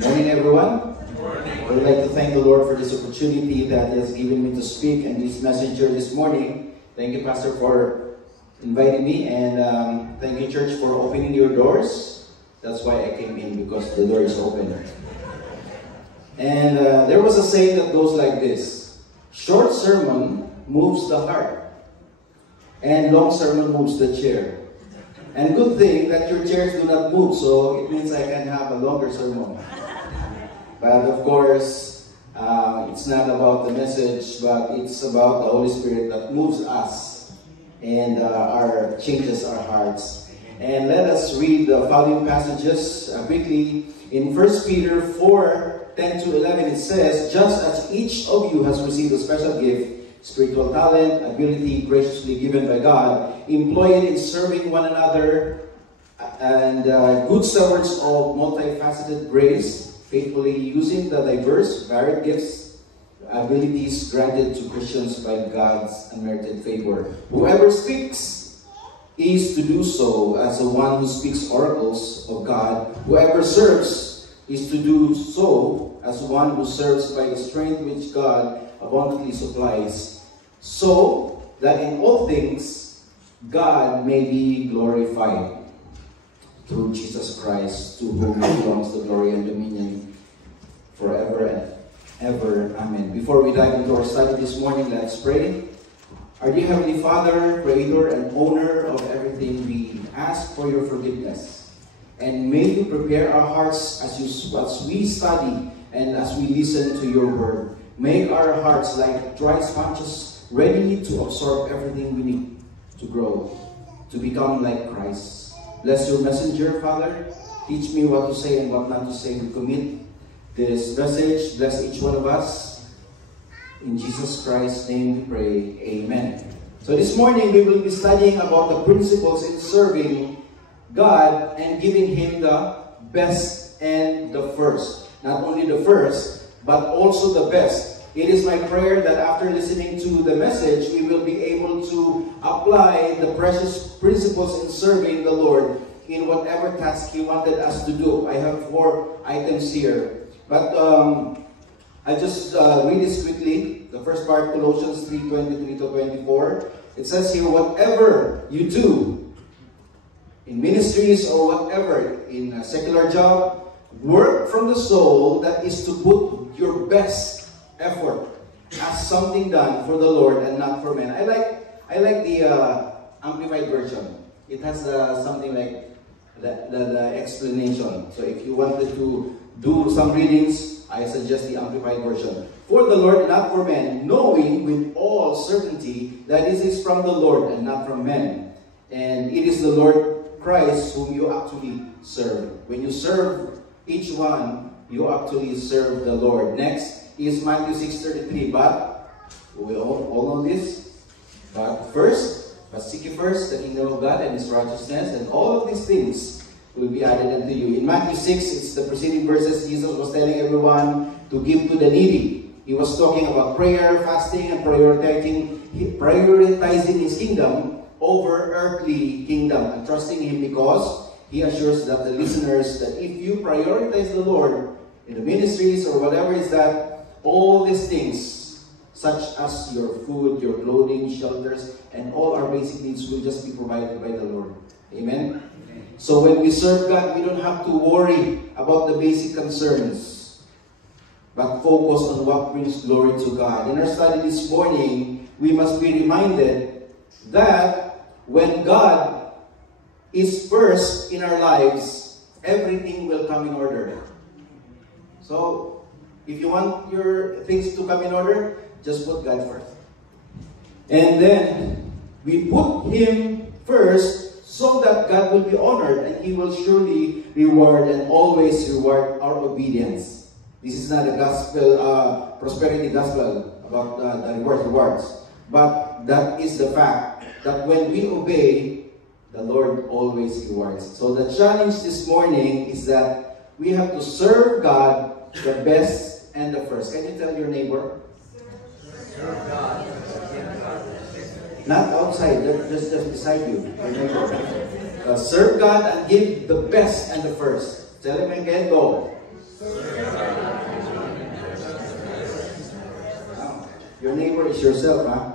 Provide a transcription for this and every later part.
Morning, everyone. I would like to thank the Lord for this opportunity that He has given me to speak and this messenger this morning. Thank you, Pastor, for inviting me, and thank you, church, for opening your doors. That's why I came in, because the door is open. And there was a saying that goes like this: short sermon moves the heart, and long sermon moves the chair. And good thing that your chairs do not move, so it means I can have a longer sermon. But of course, it's not about the message, but it's about the Holy Spirit that moves us and changes our hearts. And let us read the following passages quickly. In 1 Peter 4:10-11, it says, "Just as each of you has received a special gift, spiritual talent, ability graciously given by God, employ it in serving one another and good stewards of multifaceted grace, faithfully using the diverse, varied gifts, abilities granted to Christians by God's unmerited favor. Whoever speaks is to do so as the one who speaks oracles of God. Whoever serves is to do so as one who serves by the strength which God abundantly supplies, so that in all things God may be glorified through Jesus Christ, to whom belongs the glory and dominion forever and ever. Amen." Before we dive into our study this morning, let's pray. Our dear Heavenly Father, Creator and Owner of everything, we ask for your forgiveness. And may you prepare our hearts as we study and as we listen to your word. Make our hearts like dry sponges, ready to absorb everything we need to grow, to become like Christ. Bless your messenger, Father. Teach me what to say and what not to say. We commit this message. Bless each one of us. In Jesus Christ's name we pray. Amen. So this morning we will be studying about the principles in serving God and giving Him the best and the first. Not only the first, but also the best. It is my prayer that after listening to the message, we will be able to apply the precious principles in serving the Lord in whatever task He wanted us to do. I have 4 items here. But I just read this quickly. The first part, Colossians 3:23-24. It says here, whatever you do in ministries or whatever, in a secular job, work from the soul, that is to put your best effort as something done for the Lord and not for men. I like the Amplified Version. It has something like the explanation. So if you wanted to do some readings, I suggest the Amplified Version. For the Lord, not for men, knowing with all certainty that this is from the Lord and not from men. And it is the Lord Christ whom you actually serve. When you serve each one, you actually serve the Lord. Next is Matthew 6:33. But we all know this. But seek ye first the kingdom of God and His righteousness, and all of these things will be added unto you. In Matthew 6, it's the preceding verses. Jesus was telling everyone to give to the needy. He was talking about prayer, fasting, and prioritizing His kingdom over earthly kingdom, and trusting Him, because He assures that the listeners that if you prioritize the Lord in the ministries or whatever is that, all these things, such as your food, your clothing, shelters, and all our basic needs will just be provided by the Lord. Amen? So when we serve God, we don't have to worry about the basic concerns, but focus on what brings glory to God. In our study this morning, we must be reminded that when God is first in our lives, everything will come in order. So, if you want your things to come in order, just put God first. And then, we put Him first so that God will be honored, and He will surely reward and always reward our obedience. This is not a gospel, prosperity gospel about the rewards. But that is the fact that when we obey, the Lord always rewards. So the challenge this morning is that we have to serve God the best and the first. Can you tell your neighbor? Serve God. Not outside, just beside you. Your neighbor. Serve God and give the best and the first. Tell him again, go. Your neighbor is yourself, huh?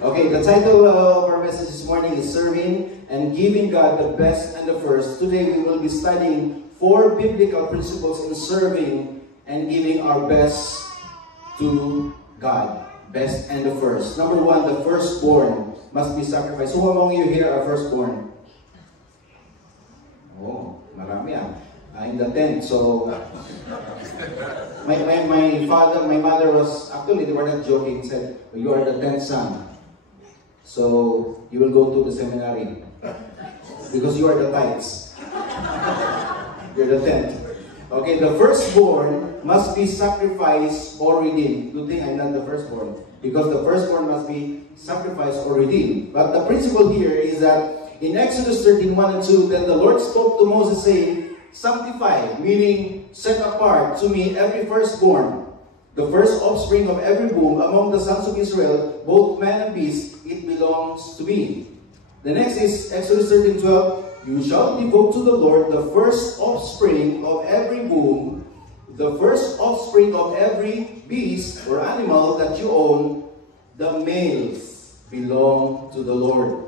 Okay, the title of our message this morning is Serving and Giving God the Best and the First. Today we will be studying 4 biblical principles in serving and giving our best to God. Best and the first. Number 1, the firstborn must be sacrificed. Who among you here are firstborn? Oh, marami ah. In the tent. So, my mother was, actually they were not joking, said, you are the 10th son. So, you will go to the seminary. Because you are the tithes. You're the 10th. Okay, the firstborn must be sacrificed or redeemed. Good thing I'm not the firstborn. Because the firstborn must be sacrificed or redeemed. But the principle here is that in Exodus 13:1 and 2, then the Lord spoke to Moses saying, sanctify, meaning set apart to me every firstborn, the first offspring of every womb among the sons of Israel, both man and beast, it belongs to me. The next is Exodus 13:12. You shall devote to the Lord the first offspring of every womb, the first offspring of every beast or animal that you own, the males belong to the Lord.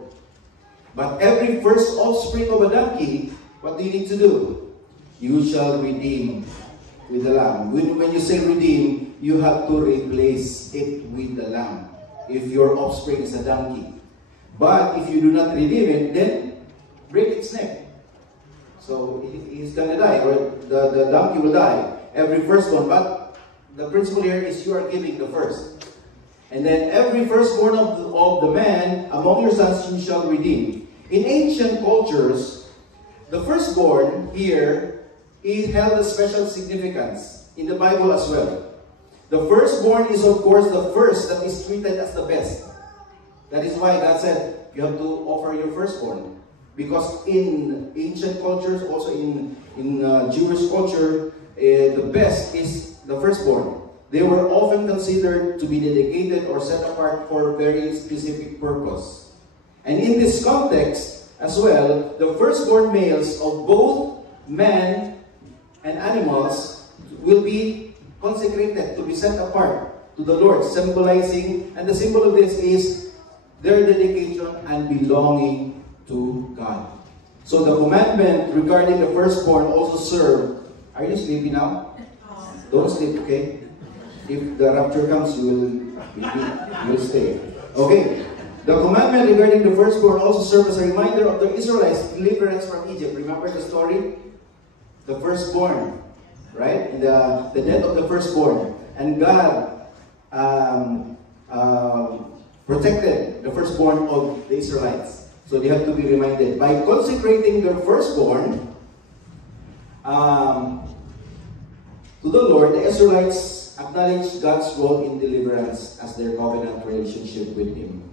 But every first offspring of a donkey, what do you need to do? You shall redeem with the lamb. When you say redeem, you have to replace it with the lamb. If your offspring is a donkey. But if you do not redeem it, then break its neck. So he's gonna die, or the donkey will die. Every firstborn. But the principle here is you are giving the first. And then every firstborn of the man among your sons you shall redeem. In ancient cultures, the firstborn here is held a special significance in the Bible as well. The firstborn is of course the first that is treated as the best. That is why God said you have to offer your firstborn. Because in ancient cultures, also in Jewish culture, the best is the firstborn. They were often considered to be dedicated or set apart for a very specific purpose. And in this context as well, the firstborn males of both man and animals will be consecrated, to be set apart to the Lord, symbolizing, and the symbol of this is their dedication and belonging to God. So the commandment regarding the firstborn also serve. Are you sleepy now? Don't sleep, okay? If the rapture comes, you will stay. Okay. The commandment regarding the firstborn also serve as a reminder of the Israelites' deliverance from Egypt. Remember the story? The firstborn, right? The death of the firstborn. And God protected the firstborn of the Israelites. So they have to be reminded. By consecrating their firstborn to the Lord, the Israelites acknowledged God's role in deliverance as their covenant relationship with Him.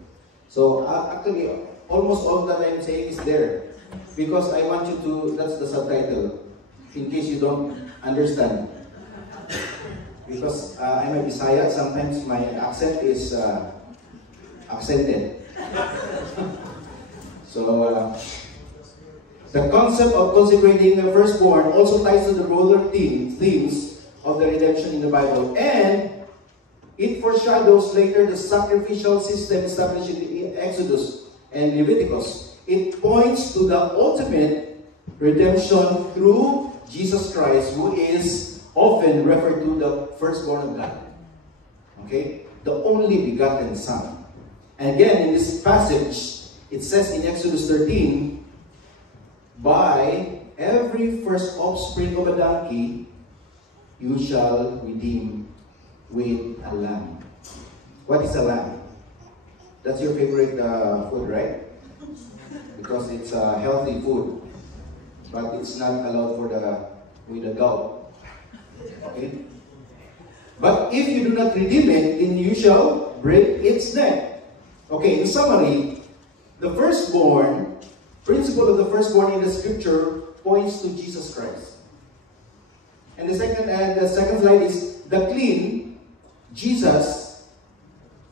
So actually, almost all that I'm saying is there. Because I want you to, that's the subtitle, in case you don't understand. Because I'm a Bisaya, sometimes my accent is accented. So, the concept of consecrating the firstborn also ties to the broader themes of the redemption in the Bible. And it foreshadows later the sacrificial system established in Exodus and Leviticus. It points to the ultimate redemption through Jesus Christ, who is often referred to the firstborn of God. Okay? The only begotten Son. And again, in this passage, it says in Exodus 13, by every first offspring of a donkey, you shall redeem with a lamb. What is a lamb? That's your favorite food, right? Because it's a healthy food. But it's not allowed with the goat. Okay? But if you do not redeem it, then you shall break its neck. Okay, in summary, the firstborn, principle of the firstborn in the scripture points to Jesus Christ. And the second slide is the clean, Jesus,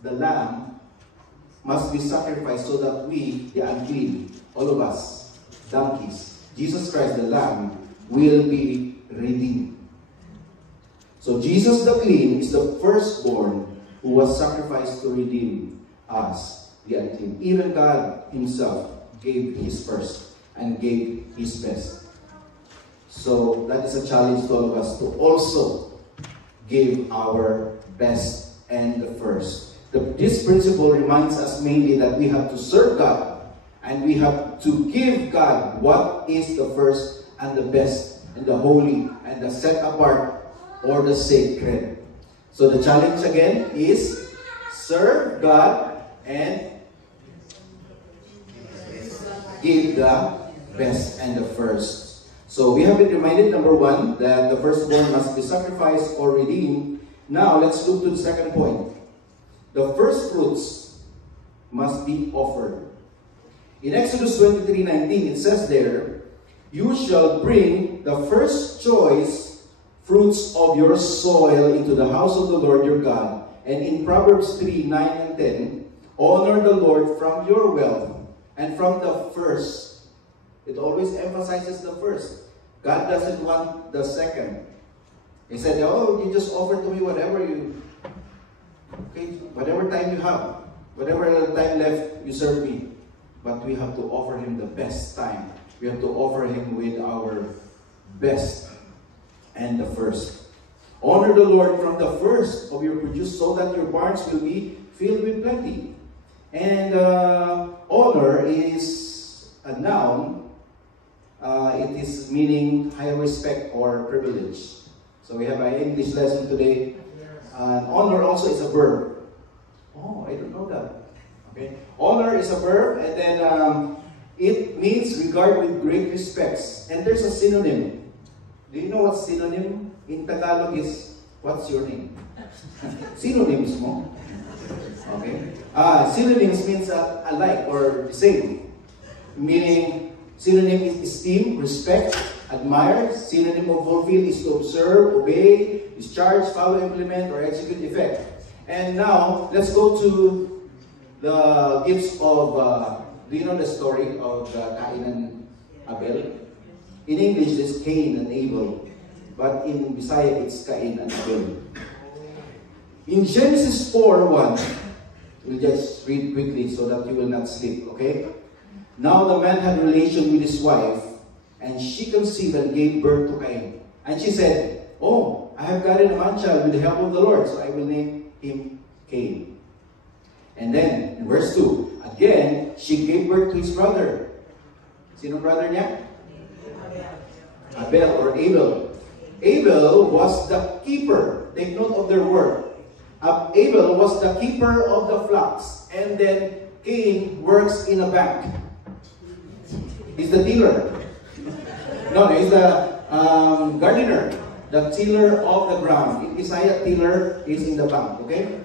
the lamb, must be sacrificed so that we, the unclean, all of us, donkeys, Jesus Christ, the lamb, will be redeemed. So Jesus the clean is the firstborn who was sacrificed to redeem us, the unclean. Even God himself gave his first and gave his best. So that is a challenge to all of us to also give our best and the first. This principle reminds us mainly that we have to serve God and we have to give God what is the first and the best and the holy and the set apart or the sacred. So the challenge again is serve God and give the best and the first. So we have been reminded, number one, that the firstborn must be sacrificed or redeemed. Now let's look to the second point. The first fruits must be offered. In Exodus 23:19, it says there, "You shall bring the first choice fruits of your soil into the house of the Lord your God." And in Proverbs 3:9 and 10, "Honor the Lord from your wealth and from the first." It always emphasizes the first. God doesn't want the second. He said, "Oh, you just offer to me whatever time you have, whatever time left, you serve me." But we have to offer him the best time. We have to offer him with our best and the first. Honor the Lord from the first of your produce so that your barns will be filled with plenty. And honor is a noun. It is meaning high respect or privilege. So we have an English lesson today. Honor also is a verb. Oh, I don't know that. Okay. Honor is a verb, and then it means regard with great respects. And there's a synonym. Do you know what synonym in Tagalog is? What's your name? Synonyms mo. Okay. Synonyms means alike or the same. Meaning, synonym is esteem, respect, admire. Synonym of fulfill is to observe, obey, discharge, follow, implement, or execute effect. And now, let's go to the gifts of, do you know the story of Cain and Abel? In English, it's Cain and Abel. But in Bisaya, it's Cain and Abel. In Genesis 4:1, we'll just read quickly so that you will not sleep, okay? "Now the man had relation with his wife, and she conceived and gave birth to Cain. And she said, 'Oh, I have gotten a man-child with the help of the Lord, so I will name him Cain.' And then, in verse 2, again, she gave birth to his brother. Sino brother niya? Abel or Abel. Abel was the keeper. Take note of their word. Abel was the keeper of the flocks. And then Cain works in a bank. He's the dealer. No, he's the gardener. The tiller of the ground. In Bisaya, tiller is in the bank. Okay?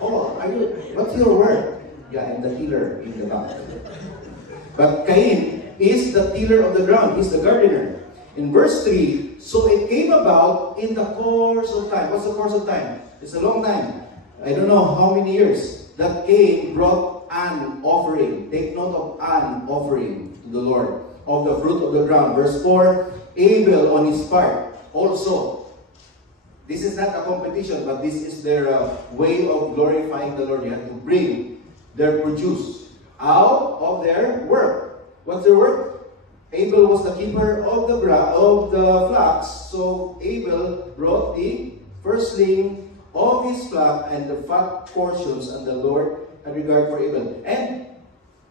Oh, what's your word? Yeah, I'm the tiller in the bank. But Cain is the tiller of the ground. He's the gardener. In verse 3, "So it came about in the course of time." What's the course of time? It's a long time. I don't know how many years. That Cain brought an offering. Take note of an offering to the Lord. Of the fruit of the ground. Verse 4, "Abel on his part also." This is not a competition, but this is their way of glorifying the Lord. You have to bring their produce out of their work. What's their work? Abel was the keeper of the flocks, so Abel brought the firstling of his flock and the fat portions, and the Lord had regard for Abel. And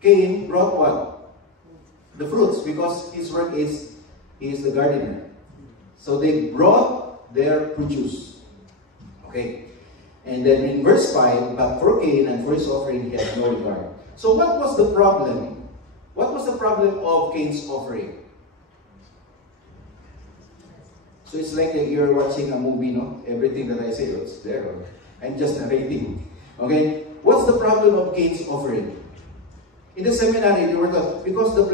Cain brought what? The fruits, because his work is he is the gardener. So they brought their produce. Okay. And then in verse 5, "But for Cain and for his offering he had no regard." So what was the problem? What was the problem of Cain's offering? So it's like you're watching a movie, no? Everything that I say, it's there. I'm just narrating. Okay? What's the problem of Cain's offering? In the seminary, they were taught, because the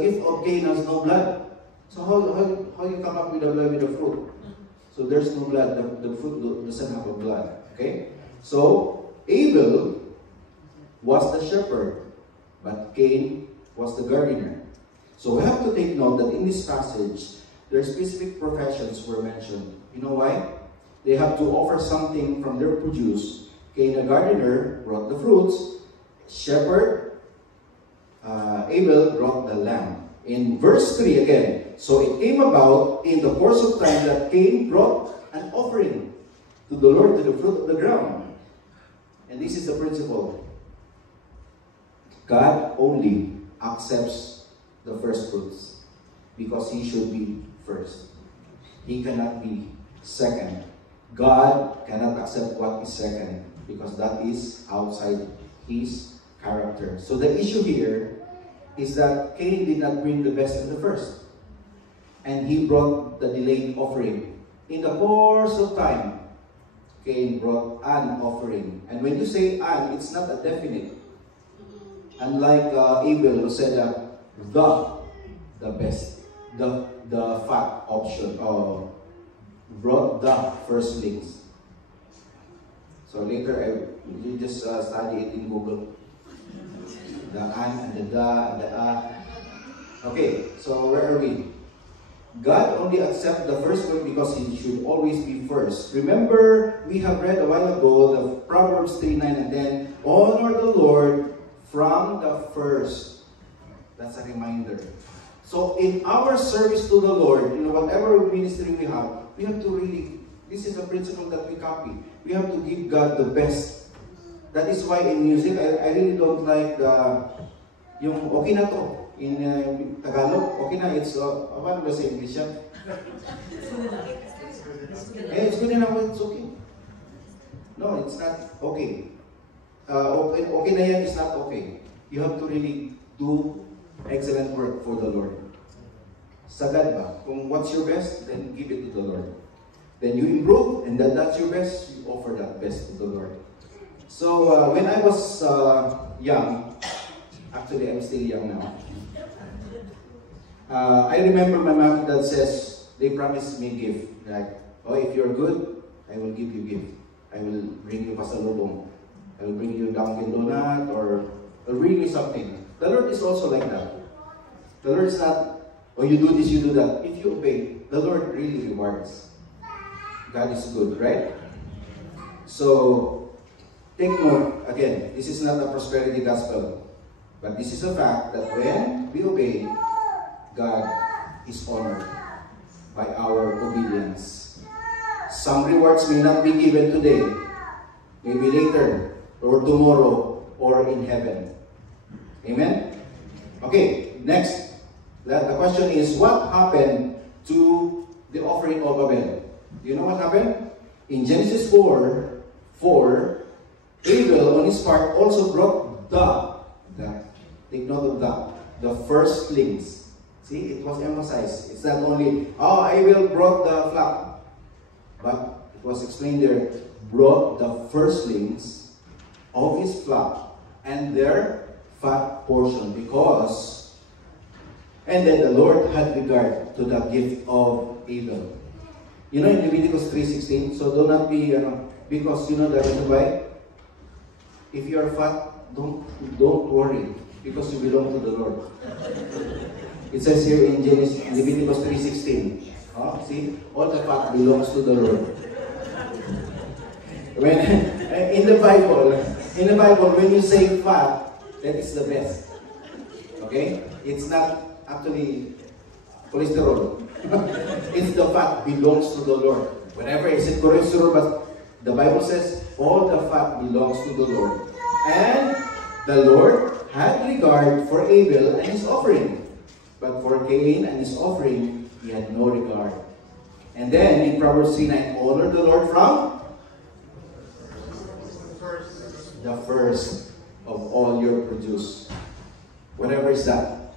gift of Cain has no blood. So how you come up with the blood with the fruit? So there's no blood. The fruit doesn't have a blood. Okay? So Abel was the shepherd, but Cain was the gardener. So we have to take note that in this passage, their specific professions were mentioned. You know why? They have to offer something from their produce. Cain, the gardener, brought the fruits. Shepherd, Abel, brought the lamb. In verse 3 again, so it came about in the course of time that Cain brought an offering to the Lord, to the fruit of the ground. And this is the principle. God only accepts the first fruits because He should be first. He cannot be second. God cannot accept what is second because that is outside His character. So the issue here is that Cain did not bring the best and the first. And he brought the delayed offering. In the course of time, Cain brought an offering. And when you say an, it's not a definite. Unlike Abel who said the best, the fat option, brought the firstlings. So later, you just study it in Google. The an and the da and the a. Okay, so where are we? God only accepts the first one because He should always be first. Remember, we have read a while ago the Proverbs 3:9 and 10. Honor the Lord from the first. That's a reminder. So in our service to the Lord, whatever ministry we have to really, this is a principle that we copy. We have to give God the best. That is why in music, I really don't like yung okay na to. In Tagalog, okay na, it's, what do I say in English? It's good enough, it's okay. No, it's not okay. Okay na yan is not okay. You have to really do excellent work for the Lord. Sagad ba? Kung what's your best, then give it to the Lord. Then you improve, and that's your best, you offer that best to the Lord. So, when I was young, actually I'm still young now, I remember my mom that says, they promised me gift. Like, oh, if you're good, I will give you gift. I will bring you pasalubong. I will bring you Dunkin' Donut or I'll bring you something. The Lord is also like that. The Lord is not, oh, you do this, you do that. If you obey, the Lord really rewards. God is good, right? So, take note, again, this is not a prosperity gospel. But this is a fact that when we obey, God is honored by our obedience. Some rewards may not be given today, maybe later, or tomorrow, or in heaven. Amen? Okay, next. The question is, what happened to the offering of Abel? Do you know what happened? In Genesis 4, Abel on his part also brought take note of the firstlings. See, it was emphasized. It's not only, Abel brought the flock, but it was explained there, brought the firstlings of his flock and their fat portion, and then the Lord had regard to the gift of Abel. In Leviticus 3:16, so do not be, because the reason why, if you are fat, don't worry, because you belong to the Lord. It says here in Leviticus 3:16. See, all the fat belongs to the Lord. When in the Bible, when you say fat, that is the best. Okay, it's not actually cholesterol. It's the fat belongs to the Lord. Whenever is it cholesterol, but the Bible says all the fat belongs to the Lord. And the Lord had regard for Abel and his offering. But for Cain and his offering, he had no regard. And then in Proverbs 3:9, honor the Lord from the first of all your produce. Whatever is that.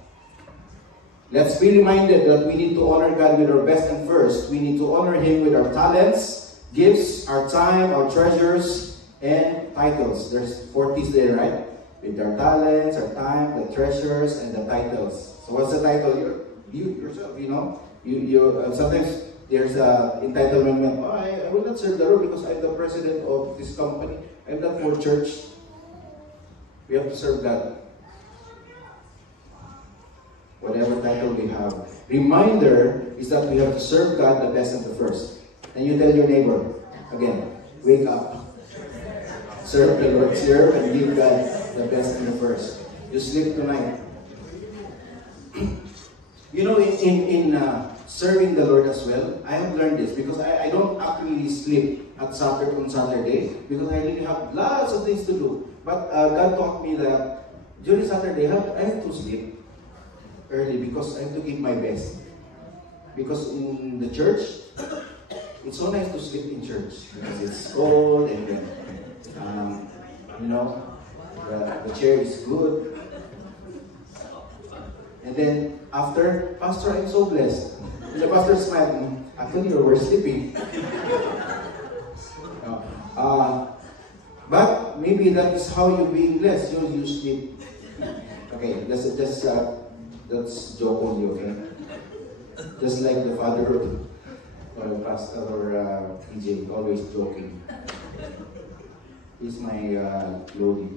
Let's be reminded that we need to honor God with our best and first. We need to honor Him with our talents, gifts, our time, our treasures, and titles. There's 4 T's there, right? With our talents, our time, the treasures, and the titles. So what's the title? You yourself, sometimes there's entitlement. I will not serve the Lord because I'm the president of this company. I'm not for church. We have to serve God. whatever title we have. Reminder is that we have to serve God the best and the first. And you tell your neighbor, again, wake up. Serve the Lord, serve and give God the best and the first. You sleep tonight. You know, in serving the Lord as well, I have learned this because I don't actually sleep on Saturday because I really have lots of things to do. But God taught me that during Saturday, I have to sleep early because I have to give my best. Because in the church, it's so nice to sleep in church because it's cold and then, you know, the chair is good. And then after, Pastor, I'm so blessed. And the pastor smiled. Actually, you were sleeping. But maybe that is how you're being blessed. You sleep. Okay, that's joke only, okay? Just like the father or pastor or PJ, always joking. He's my Lodi.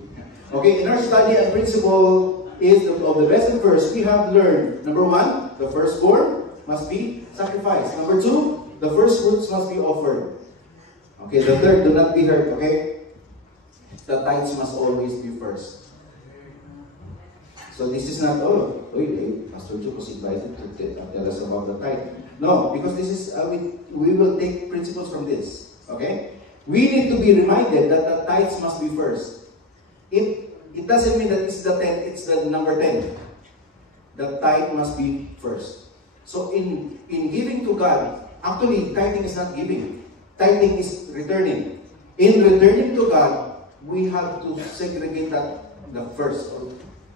Okay, in our study and principle is of the best and first, we have learned, number one, the firstborn must be sacrificed. Number two, the first fruits must be offered. Okay, the third, do not be hurt, okay? The tithes must always be first. So this is not, Pastor Joe was invited to tell us about the tithe. No, because this is, we will take principles from this, okay? We need to be reminded that the tithes must be first. It doesn't mean that it's the 10, it's the number 10. The tithe must be first. So in giving to God, actually tithing is not giving. Tithing is returning. In returning to God, we have to segregate that the first.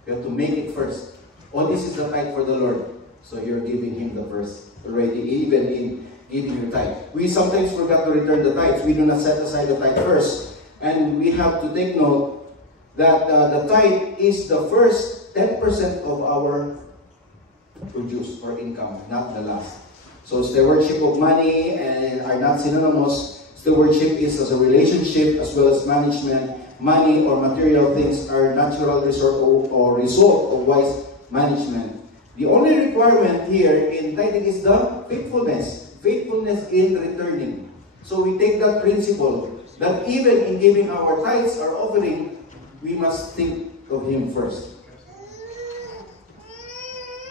We have to make it first. Oh, this is the tithe for the Lord. So you're giving Him the first already, even in giving your tithe. We sometimes forget to return the tithes. We do not set aside the tithe first. And we have to take note that the tithe is the first 10% of our produce or income, not the last. So stewardship of money and are not synonymous. Stewardship is as a relationship as well as management. Money or material things are natural result of wise management. The only requirement here in tithing is the faithfulness. Faithfulness in returning. So we take that principle that even in giving our tithes or offering, we must think of Him first.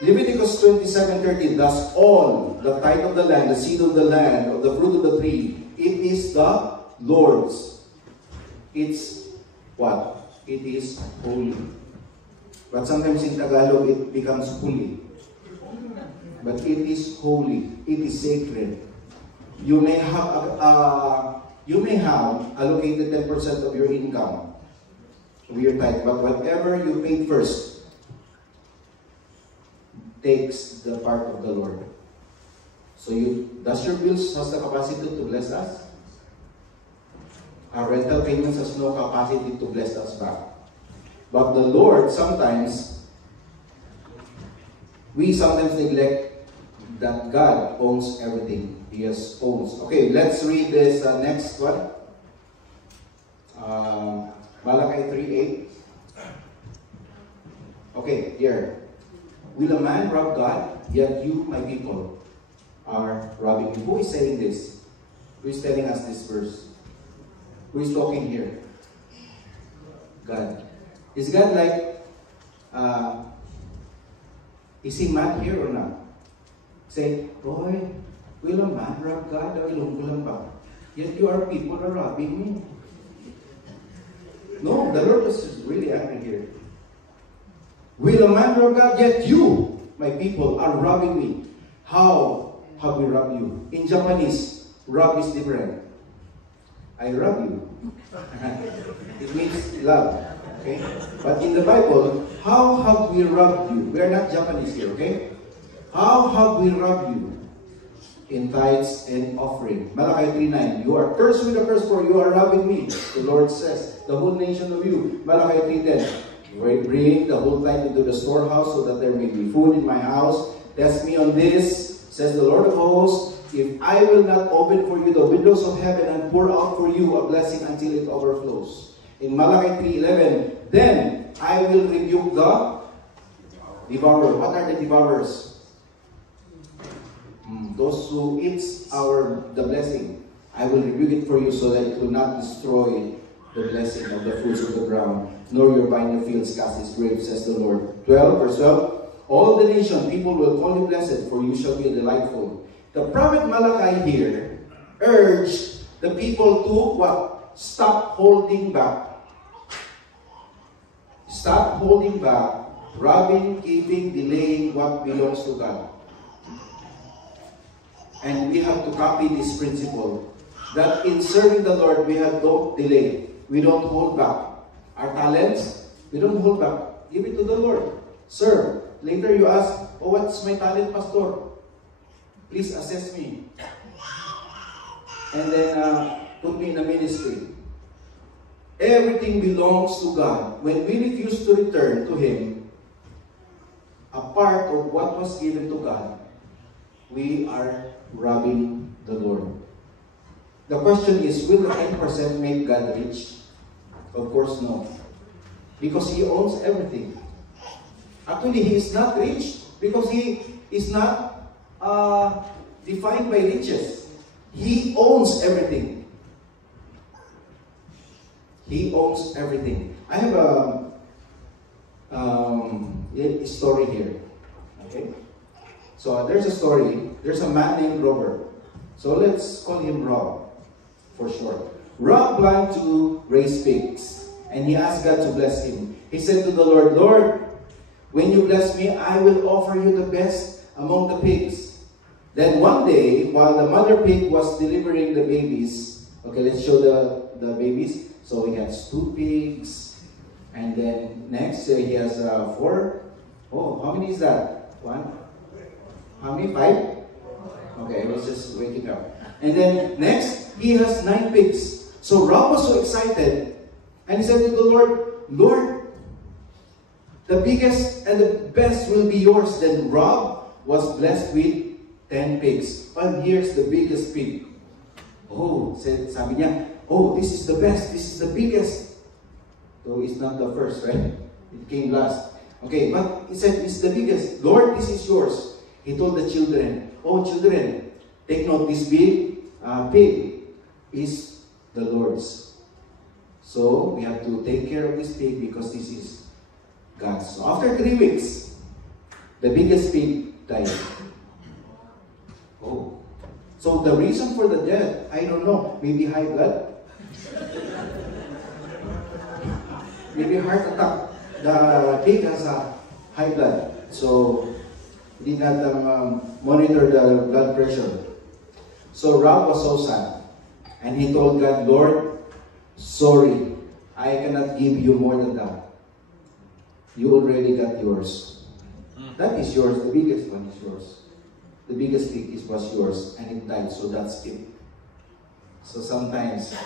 Leviticus 27:30, thus all the tithe of the land, the seed of the land, of the fruit of the tree, it is the Lord's. It's what? It is holy. But sometimes in Tagalog, it becomes holy. But it is holy. It is sacred. You may have allocated 10% of your income to your tithe, but whatever you paid first takes the part of the Lord. So does your bills has the capacity to bless us? Our rental payments has no capacity to bless us back. But the Lord we sometimes neglect that God owns everything. He owns. Okay, let's read this next one. Malachi 3:8. Okay, here. Will a man rob God? Yet you, my people, are robbing me. Who is saying this? Who is telling us this verse? Who is talking here? God. Is God like, is He mad here or not? Say, boy, will a man rob God? Ilong ko lang ba? Yet you are people are robbing me. No, the Lord is really angry here. Will a man rob God? Yet you, my people, are robbing me. How have we robbed you? In Japanese, rob is different. I rob you. It means love. Okay? But in the Bible, how have we robbed you? We are not Japanese here, okay? How have we robbed you? In tithes and offering. Malachi 3:9. You are cursed with a curse, for you are robbing me. The Lord says, the whole nation of you. Malachi 3:10. Bring the whole tithe into the storehouse, so that there may be food in my house. Test me on this, says the Lord of hosts, if I will not open for you the windows of heaven and pour out for you a blessing until it overflows. In Malachi 3:11, then I will rebuke the Devourer. What are the devourers? Those who eats the blessing. I will rebuke it for you so that it will not destroy the blessing of the fruits of the ground, nor your vine in the fields cast its grapes, says the Lord. 12, verse 12. All the nation, people will call you blessed, for you shall be delightful. The prophet Malachi here urged the people to what? Stop holding back. Stop holding back, robbing, keeping, delaying what belongs to God. And we have to copy this principle that in serving the Lord, we don't delay. We don't hold back. Our talents, we don't hold back. Give it to the Lord. Serve. Later you ask, oh, what's my talent, Pastor? Please assess me. And then put me in a ministry. Everything belongs to God. When we refuse to return to Him, a part of what was given to God, we are robbing the Lord. The question is, will the 10% make God rich? Of course no. Because He owns everything. Actually, He is not rich because He is not defined by riches. He owns everything. He owns everything. I have a story here. Okay? So there's a story. There's a man named Robert. So let's call him Rob for short. Rob planned to raise pigs, and he asked God to bless him. He said to the Lord, Lord, when you bless me, I will offer you the best among the pigs. Then one day, while the mother pig was delivering the babies, okay, let's show the babies. So he has 2 pigs, and then next he has 4. Oh, how many is that? 1? How many? 5? Okay, I was just waking up. And then next, he has 9 pigs. So Rob was so excited, and he said to the Lord, Lord, the biggest and the best will be yours. Then Rob was blessed with 10 pigs. And here's the biggest pig. Oh, sabi niya, oh, this is the best, this is the biggest. So it's not the first, right? It came last. Okay, but he said, it's the biggest. Lord, this is yours. He told the children, oh children, take note, this big pig is the Lord's. So we have to take care of this pig because this is God's. So after 3 weeks, the biggest pig died. Oh. So the reason for the death, I don't know. Maybe high blood. Maybe heart attack. The pig has a high blood. So he did not monitor the blood pressure. So Rob was so sad. And he told God, Lord, sorry, I cannot give you more than that. You already got yours. That is yours. The biggest one is yours. The biggest pig was yours, and it died, so that's it. So sometimes,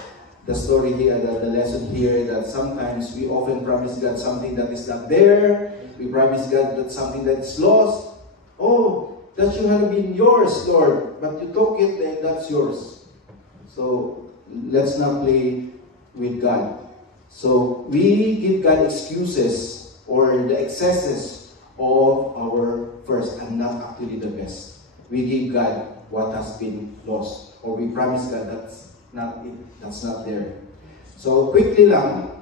the story here, the lesson here, that sometimes we often promise God something that is not there. We promise God that something that is lost. Oh, that should have been yours, Lord, but you took it and that's yours. So let's not play with God. So we give God excuses or the excesses of our first and not actually the best. We give God what has been lost, or we promise God that's not it, that's not there. So quickly lang,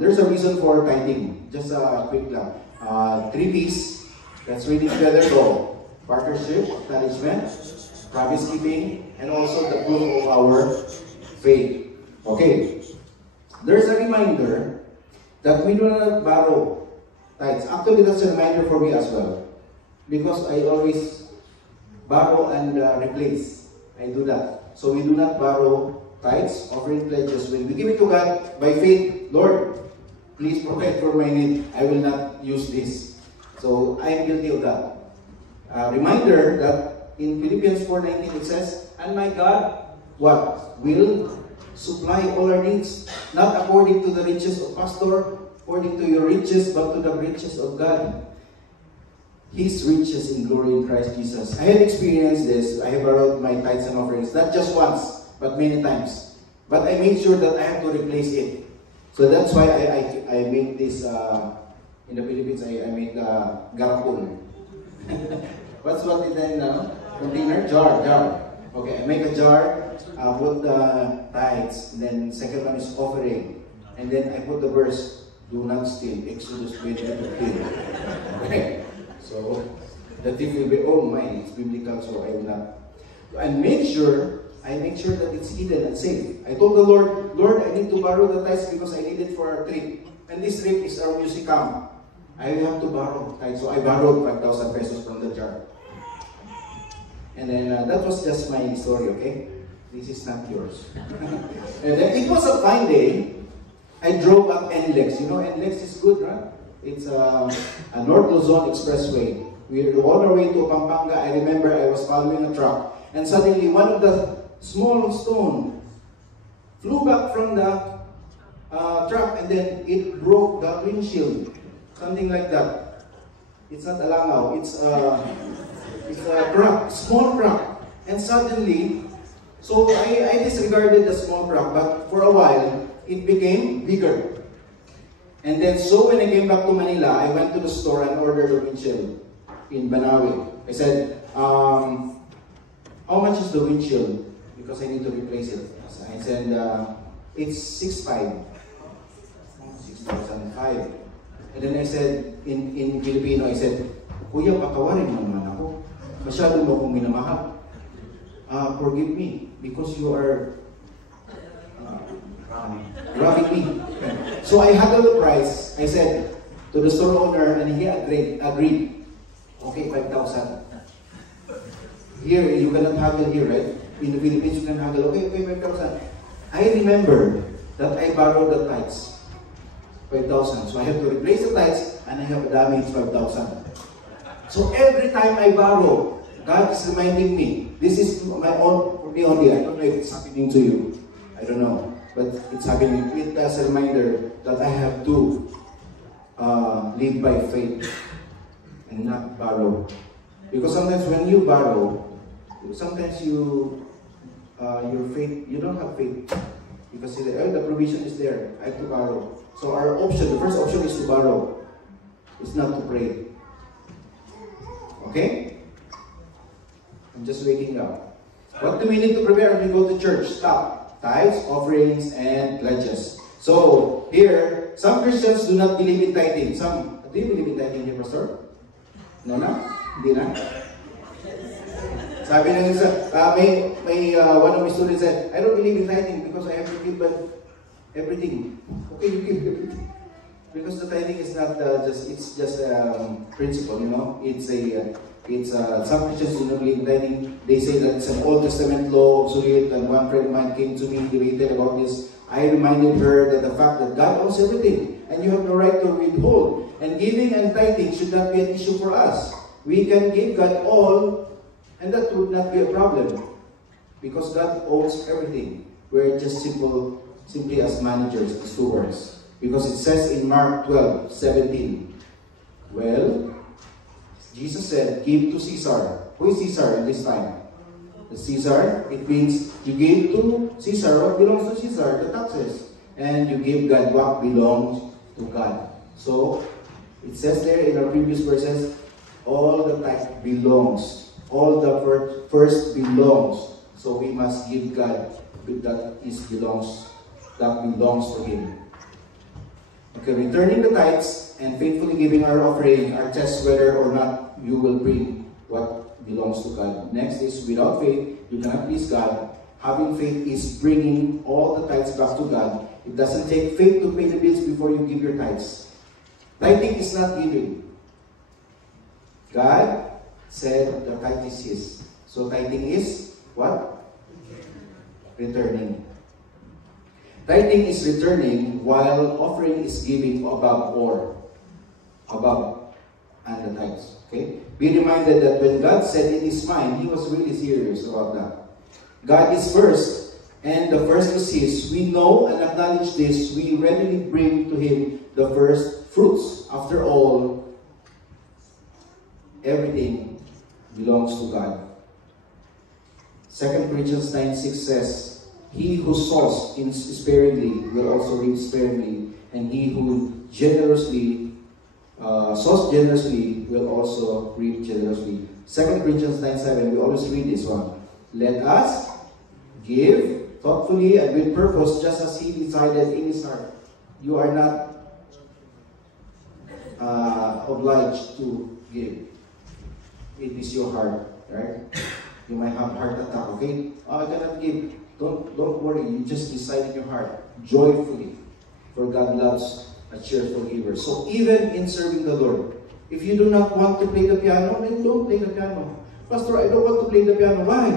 there's a reason for tithing. Just quick lang. 3 P's. Let's read it together. Go. Partnership, acknowledgement, promise keeping, and also the proof of our faith. Okay. There's a reminder that we do not borrow tithes. Actually, that's a reminder for me as well. Because I always borrow and replace. I do that. So we do not borrow tithes, offering pledges. When we give it to God by faith, Lord, please provide for my need. I will not use this. So I am guilty of that. Reminder that in Philippians 4:19 it says, and my God, what? Will supply all our needs, not according to the riches of pastor, according to your riches, but to the riches of God. His riches in glory in Christ Jesus. I have experienced this. I have borrowed my tithes and offerings, not just once, but many times. But I made sure that I have to replace it. So that's why I made this In the Philippines, I make garapon. What is that in container? Jar. Okay, I make a jar, put the tithes, and then second one is offering. And then I put the verse, do not steal, Exodus 20:15. Okay, so the thief will be, oh my, it's biblical, so I will not. I make sure that it's hidden and safe. I told the Lord, I need to borrow the tithes because I need it for our trip. And this trip is our music camp. I have to borrow tithes. So I borrowed 5,000 pesos from the jar. And then that was just my story, okay? This is not yours. And then it was a fine day. I drove up NLEX. You know, NLEX is good, right? It's a North Luzon Expressway. We were on our way to Pampanga. I remember I was following a truck. And suddenly one of the small stone flew back from the truck, and then it broke the windshield. Something like that. It's not a langaw. It's a crack, small crack. And suddenly, so I disregarded the small crack, but for a while, it became bigger. And then, so when I came back to Manila, I went to the store and ordered a windshield in Banawi. I said, how much is the windshield? Because I need to replace it. I said, it's 6,500. 6,500. And then I said, in Filipino, I said, Kuya, patawarin mo naman ako. Masyado mo akong minamahal. Forgive me, because you are robbing me. So I haggled the price. I said to the store owner, and he agreed. Okay, 5,000. Here, you cannot haggle here, right? In the Philippines, you can haggle. Okay, 5,000. I remember that I borrowed the tithes. 5,000. So I have to replace the tithes, and I have a damage 5,000. So every time I borrow, God is reminding me. This is my own, for me only. I don't know if it's happening to you. I don't know. But it's happening. It as a reminder that I have to live by faith and not borrow. Because sometimes when you borrow, sometimes your faith, you don't have faith. Because the provision is there. I have to borrow. So our option, the first option is to borrow. It's not to pray. Okay? I'm just waking up. What do we need to prepare when we go to church? Stop. Tithes, offerings, and pledges. So, here, some Christians do not believe in tithing. Some, do you believe in tithing here, Pastor? No na? Hindi na? Sabi na isa, one of my students said, I don't believe in tithing because I have to give everything. Okay, you give everything. Because the tithing is not it's just a principle, you know. Some Christians do not believe in tithing. They say that it's an Old Testament law, obsolete, and one friend of mine came to me, debated about this. I reminded her that the fact that God owns everything, and you have no right to withhold. And giving and tithing should not be an issue for us. We can give God all, and that would not be a problem. Because God owns everything. We're just simply as managers, stewards. Because it says in Mark 12:17, well, Jesus said, give to Caesar. Who is Caesar in this time? The Caesar, it means you give to Caesar what belongs to Caesar, the taxes. And you give God what belongs to God. So, it says there in our previous verses, all the tithe belongs. All the first belongs. So we must give God that belongs to Him. Okay, returning the tithes and faithfully giving our offering are tests whether or not you will bring what belongs to God. Next is, without faith, you cannot please God. Having faith is bringing all the tithes back to God. It doesn't take faith to pay the bills before you give your tithes. Tithing is not giving. God said the tithe is His. So tithing is what? Returning. Tithing is returning, while offering is giving above and the tithes. Okay? Be reminded that when God said in His mind, He was really serious about that. God is first, and the first is His. We know and acknowledge this. We readily bring to Him the first fruits. After all, everything belongs to God. 2 Corinthians 9:6 says, he who sows sparingly will also reap sparingly, and he who generously sows generously will also reap generously. 2 Corinthians 9:7, we always read this one. Let us give thoughtfully and with purpose, just as he decided in his heart. You are not obliged to give. It is your heart, right? You might have heart attack, okay? Oh, I cannot give. Don't worry. You just decide in your heart joyfully, for God loves a cheerful giver. So even in serving the Lord, if you do not want to play the piano, then don't play the piano. Pastor, I don't want to play the piano. Why?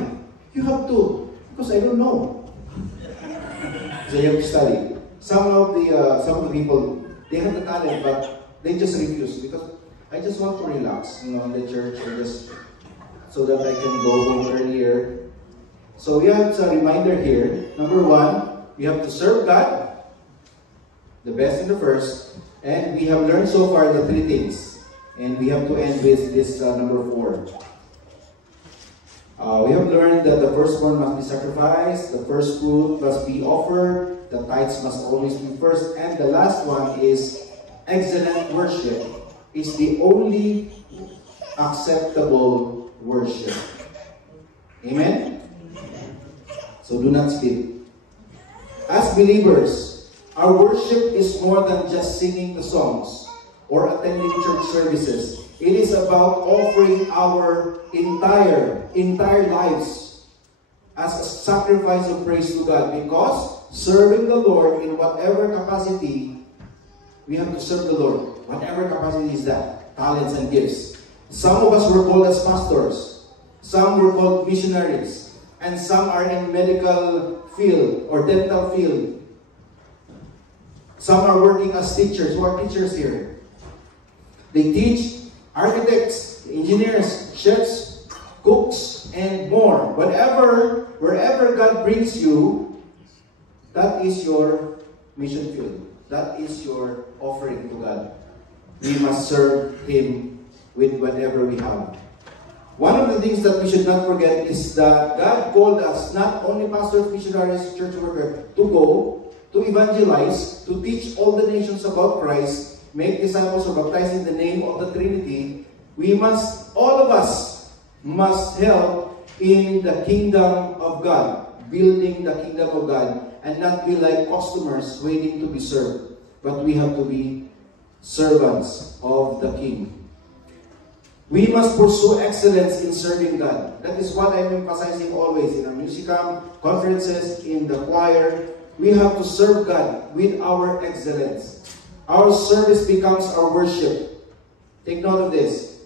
You have to, because I don't know. So you have to study. Some of the people, they have the talent, but they just refuse because I just want to relax, in the church, or just so that I can go home earlier. So we have a reminder here. Number one, we have to serve God, the best and the first, and we have learned so far the three things, and we have to end with this number 4. We have learned that the firstborn must be sacrificed, the first fruit must be offered, the tithes must always be first, and the last one is excellent worship is the only acceptable worship. Amen? So do not sleep. As believers, our worship is more than just singing the songs or attending church services. It is about offering our entire lives as a sacrifice of praise to God, because serving the Lord in whatever capacity, we have to serve the Lord. Whatever capacity is that, talents and gifts. Some of us were called as pastors. Some were called missionaries. And some are in medical field or dental field. Some are working as teachers. Who are teachers here? They teach architects, engineers, chefs, cooks, and more. Wherever God brings you, that is your mission field. That is your offering to God. We must serve Him with whatever we have. One of the things that we should not forget is that God called us, not only pastors, missionaries, church workers, to go, to evangelize, to teach all the nations about Christ, make disciples or baptize in the name of the Trinity. All of us must help in the kingdom of God, building the kingdom of God, and not be like customers waiting to be served. But we have to be servants of the King. We must pursue excellence in serving God. That is what I'm emphasizing always in our music conferences, in the choir. We have to serve God with our excellence. Our service becomes our worship. Take note of this.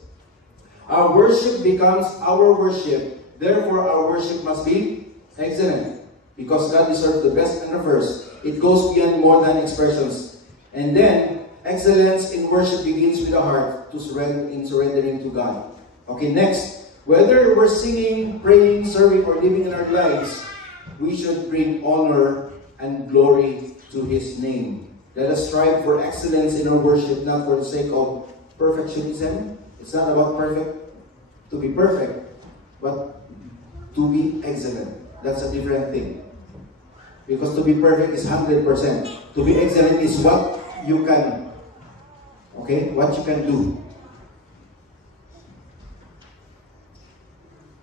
Our worship becomes our worship. Therefore, our worship must be excellent, because God deserves the best and the first. It goes beyond more than expressions. And then, excellence in worship begins with the heart surrendering to God. Okay, next. Whether we're singing, praying, serving, or living in our lives, we should bring honor and glory to His name. Let us strive for excellence in our worship, not for the sake of perfectionism. It's not about to be perfect, but to be excellent. That's a different thing. Because to be perfect is 100%. To be excellent is what you can, what you can do.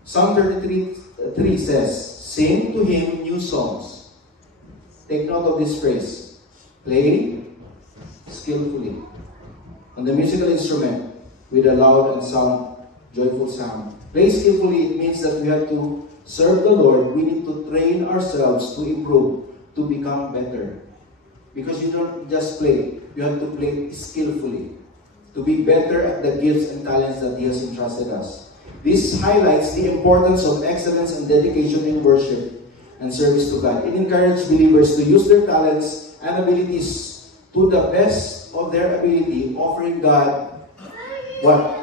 Psalm 33:3 says, "Sing to Him new songs." Take note of this phrase. Play skillfully on the musical instrument with a loud and joyful sound. Play skillfully, it means that we have to serve the Lord. We need to train ourselves to improve, to become better. Because you don't just play, you have to play skillfully, to be better at the gifts and talents that He has entrusted us. This highlights the importance of excellence and dedication in worship and service to God. It encourages believers to use their talents and abilities to the best of their ability, offering God what?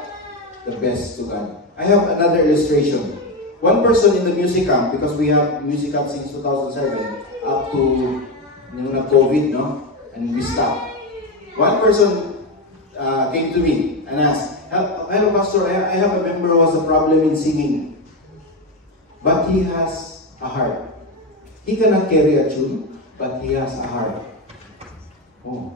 The best to God. I have another illustration. One person in the music camp, because we have music camp since 2007 up to COVID, no? And we stopped. One person came to me and asked, "Hello, Pastor, I have a member who has a problem in singing, but he has a heart. He cannot carry a tune, but he has a heart." Oh,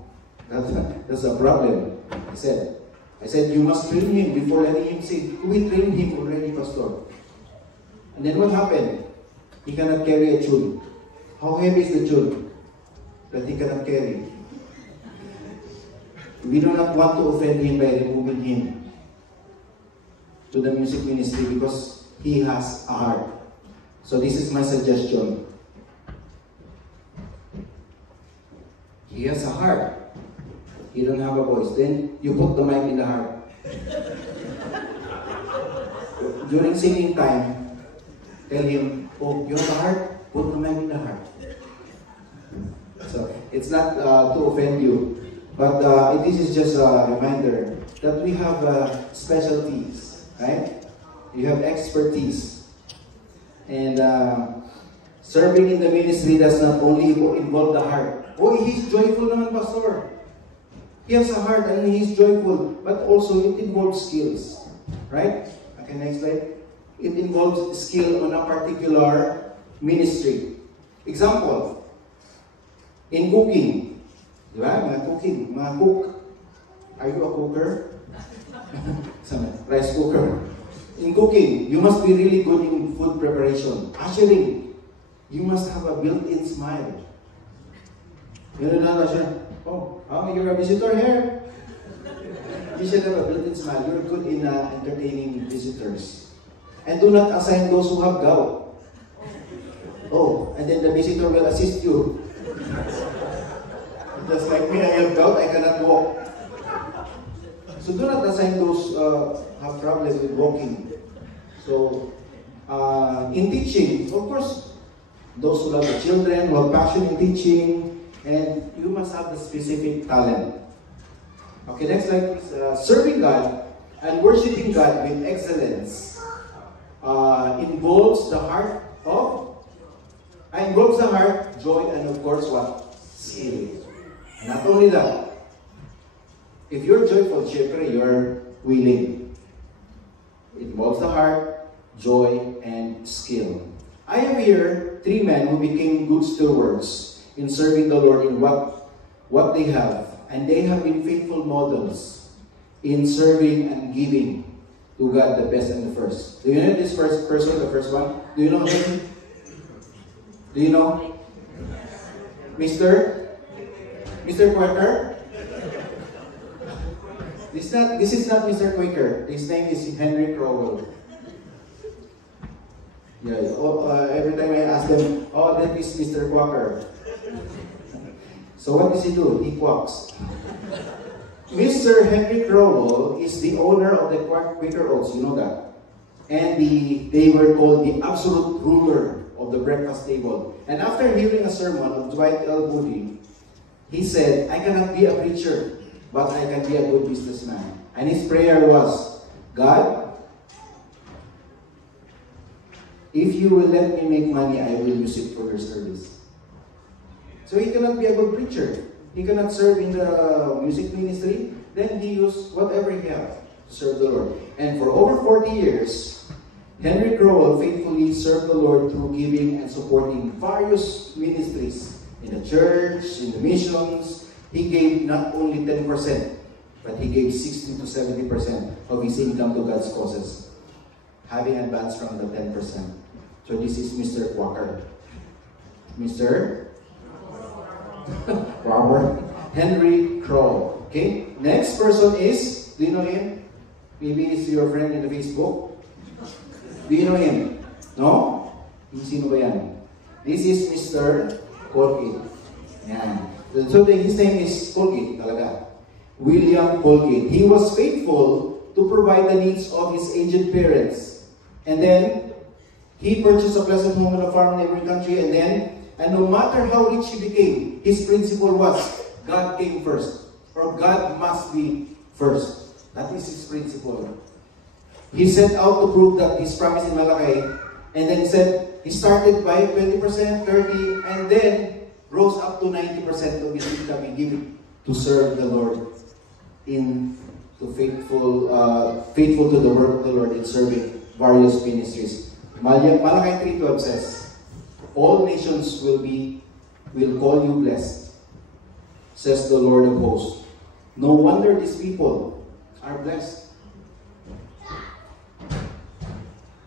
that's a problem. He said, I said, you must train him before letting him sing. We trained him already, Pastor. And then what happened? He cannot carry a tune. How heavy is the tune that he cannot carry? We do not want to offend him by removing him to the music ministry because he has a heart. So this is my suggestion. He has a heart. He don't have a voice. Then you put the mic in the heart. During singing time, tell him, oh, you have a heart? Put the mic in the heart. So it's not to offend you, but this is just a reminder that we have specialties, right? You have expertise. And serving in the ministry does not only involve the heart. Oh, he's joyful naman, Pastor. He has a heart and he's joyful, but also it involves skills, right? Okay, next slide. It involves skill on a particular ministry. Example, in cooking, di ba? Mga cook. Are you a cooker? Rice cooker. In cooking, you must be really good in food preparation. Ushering, you must have a built-in smile. You know, oh, you're a visitor here. You should have a built-in smile. You're good in entertaining visitors. And do not assign those who have gout. Oh, and then the visitor will assist you. Just like me, I have gout, I cannot walk. So do not assign those have problems with walking. So, in teaching, of course, those who love the children, who have passion in teaching, and you must have the specific talent. Okay, next slide please. Serving God and worshiping God with excellence involves the heart, joy, and of course what? Skill. Not only that, if you're joyful, syempre, you're willing. It involves the heart, joy, and skill. I have here 3 men who became good stewards in serving the Lord in what they have. And they have been faithful models in serving and giving to God the best and the first. Do you know this first person, the first one? Do you know him? Do you know? Mr. Quaker? This is not Mr. Quaker. His name is Henry Crowell. Yeah. Every time I ask them, oh, that is Mr. Quaker. So what does he do? He quacks. Mr. Henry Crowell is the owner of the Quaker Oats, you know that. And they were called the absolute ruler of the breakfast table. And after hearing a sermon of Dwight L. Moody, he said, I cannot be a preacher, but I can be a good businessman. And his prayer was, God, if you will let me make money, I will use it for your service. So he cannot be a good preacher. He cannot serve in the music ministry. Then he used whatever he had to serve the Lord. And for over 40 years, Henry Crowell faithfully served the Lord through giving and supporting various ministries in the church, in the missions. He gave not only 10%, but he gave 60 to 70% of his income to God's causes, having advanced from the 10%. So this is Mr. Quaker. Mr. Robert Henry Crowell. Okay? Next person is, do you know him? Maybe it's your friend in the Facebook. Do you know him? No? Sino ba yan? This is Mr. Colgate. Yan. So his name is Colgate talaga. William Colgate. He was faithful to provide the needs of his aged parents. And then, he purchased a pleasant home on a farm in a neighboring country. And no matter how rich he became, his principle was, God came first. Or God must be first. That is his principle. He set out to prove that his promise in Malachi. And then he said, he started by 20%, 30%, and then rose up to 90% of his income he gave to serve the Lord faithful to the work of the Lord in serving various ministries. Malachi 3:12 says, all nations will call you blessed, says the Lord of hosts. No wonder these people are blessed.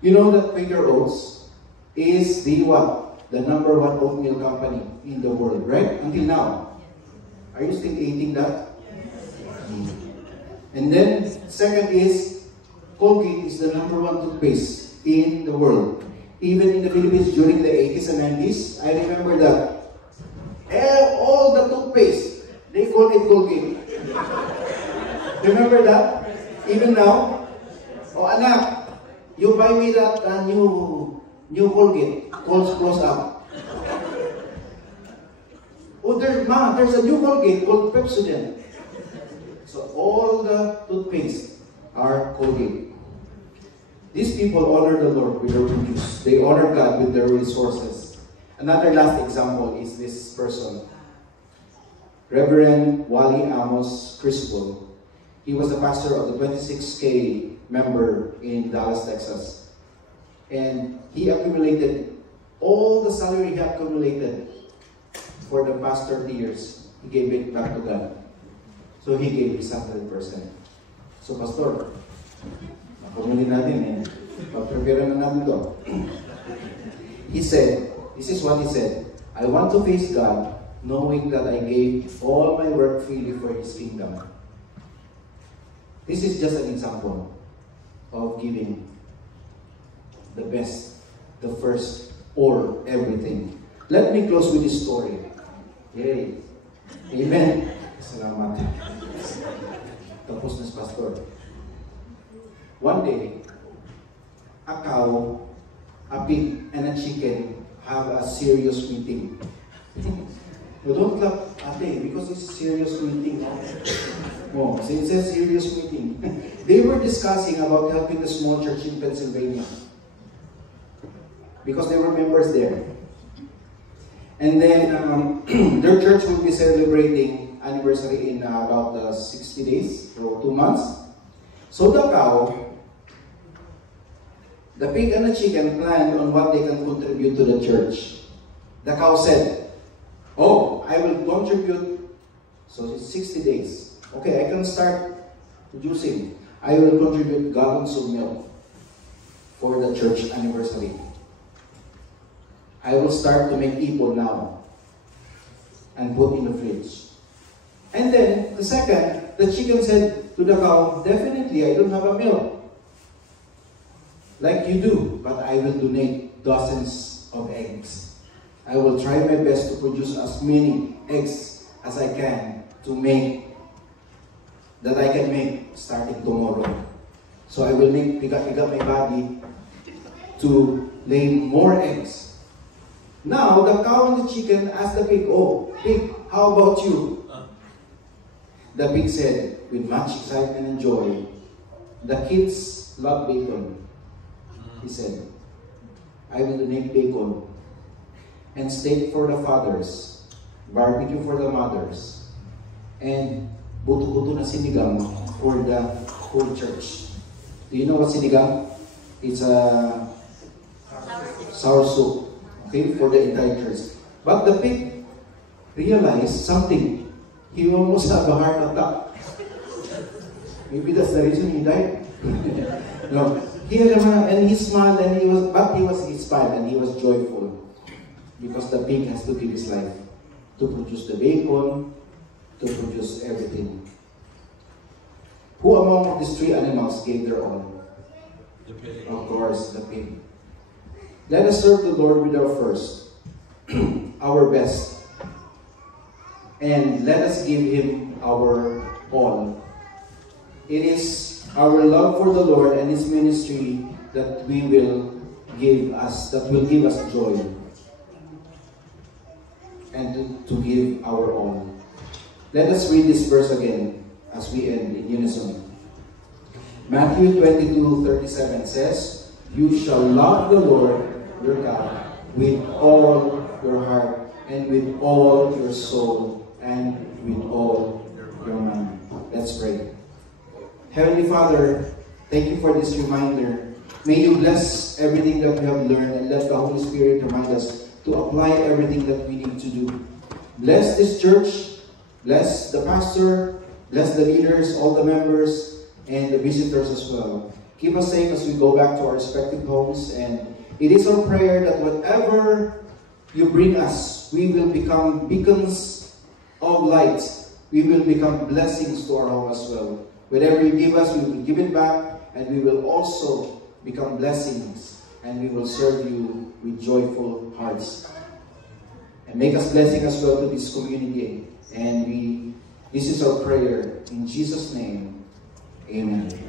You know that Quaker Oats is the what? The number one oatmeal company in the world, right? Until now. Are you still eating that? Yes. And then, second is, Colgate is the number one toothpaste in the world. Even in the Philippines during the 80s and 90s, I remember that all the toothpaste, they call it Colgate. Remember that? Even now? Oh, anak, you buy me that new Colgate, close up. Oh, there's a new Colgate called Pepsodent. So all the toothpaste are Colgate. These people honor the Lord with their produce. They honor God with their resources. Another last example is this person, Reverend Wally Amos Crispo. He was the pastor of the 26K member in Dallas, Texas. And he accumulated all the salary he accumulated for the past 30 years. He gave it back to God. So he gave his 100%. So, Pastor, nakumuli natin eh. Pag-prepare na natin to. He said, this is what he said, I want to face God knowing that I gave all my work freely for His kingdom. This is just an example of giving the best, the first, or everything. Let me close with this story. Yay. Amen. Salamat. Tapos na si Pastor. One day, a cow, a pig, and a chicken have a serious meeting. No, don't clap, ate, because it's a serious meeting. Oh, so it says serious meeting. They were discussing about helping the small church in Pennsylvania. Because they were members there. And then their church will be celebrating anniversary in about 60 days, or 2 months. So the cow, the pig and the chicken planned on what they can contribute to the church. The cow said, oh, I will contribute, so it's 60 days. Okay, I can start producing. I will contribute gallons of milk for the church anniversary. I will start to make ipon now and put in the fridge. And then, the second, the chicken said to the cow, definitely, I don't have a milk like you do, but I will donate dozens of eggs. I will try my best to produce as many eggs as I can to make, that I can make starting tomorrow. So I will make, pick up my body to lay more eggs. Now, the cow and the chicken asked the pig, oh, pig, how about you? The pig said, with much excitement and joy, the kids love bacon. He said, I will donate bacon and steak for the fathers, barbecue for the mothers, and buto-buto na sinigang for the whole church. Do you know what sinigang? It's a sour soup, okay, for the entire church. But the pig realized something. He almost had a heart attack. Maybe that's the reason he died. No, he had a heart, and he smiled, and he smiled, and he was joyful because the pig has to give his life to produce the bacon, to produce everything. Who among these three animals gave their all? The pig. Of course, the pig. Let us serve the Lord with our first, our best, and let us give Him our all. It is our love for the Lord and His ministry that will give us joy, and to give our all. Let us read this verse again as we end in unison. Matthew 22:37 says, you shall love the Lord your God with all your heart and with all your soul and with all your mind. Let's pray. Heavenly Father, thank you for this reminder. May you bless everything that we have learned, and let the Holy Spirit remind us to apply everything that we need to do. Bless this church, bless the pastor, bless the leaders, all the members, and the visitors as well. Keep us safe as we go back to our respective homes. And it is our prayer that whatever you bring us, we will become beacons of light. We will become blessings to our home as well. Whatever you give us, we will give it back, and we will also become blessings, and we will serve you with joyful hearts. And make us blessing as well to this community. And this is our prayer. In Jesus' name, amen.